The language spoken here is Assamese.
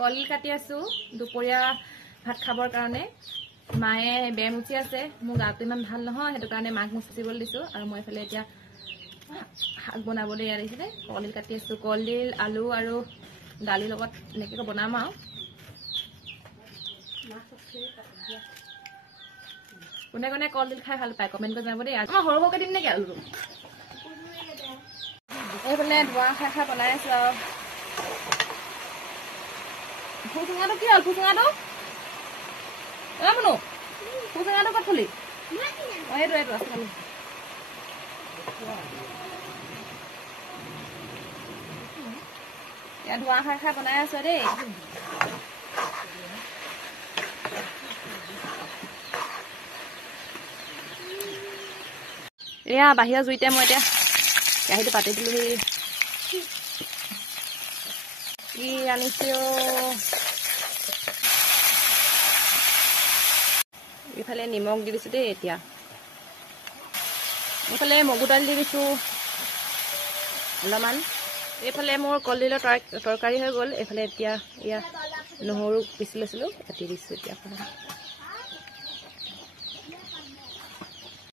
কলডিল কাটি আছো দুপৰীয়া ভাত খাবৰ কাৰণে মায়ে বেৰ মুচি আছে মোৰ গাটো ইমান ভাল নহয় সেইটো কাৰণে মাক মুচিবলৈ দিছো আৰু মই এফালে এতিয়া শাক বনাবলৈ আহিছিলে কলডিল কাটি আছো কলডিল আলু আৰু দালি লগত এনেকৈ বনাম আৰু কোনে কোনে কলডিল খাই ভাল পায় কমেণ্ট কৰি জনাব দেই মই সৰু সৰুকৈ দিম নেকি আলুটো এইফালে ধোৱা খাই বনাই আছো আৰু ফুচুঙাটো কি হ'ল ফুচুঙাটো মনো ফুচুঙাটো ক'ত থলি এইটো আছে খালি ইয়াত ধোৱা খাই বনাই আছো দেই এয়া বাহিৰৰ জুইতে মই এতিয়া কেৰাহীটো পাতি দিলোহি কি আনিছো ইফালে নিমখ দি দিছো দেই এতিয়া এইফালে মগু দালি দি দিছো অলপমান এইফালে মোৰ কলডিলৰ তৰকাৰী হৈ গ'ল এইফালে এতিয়া নহৰু পিচি লৈছিলো কাটি দিছো এতিয়া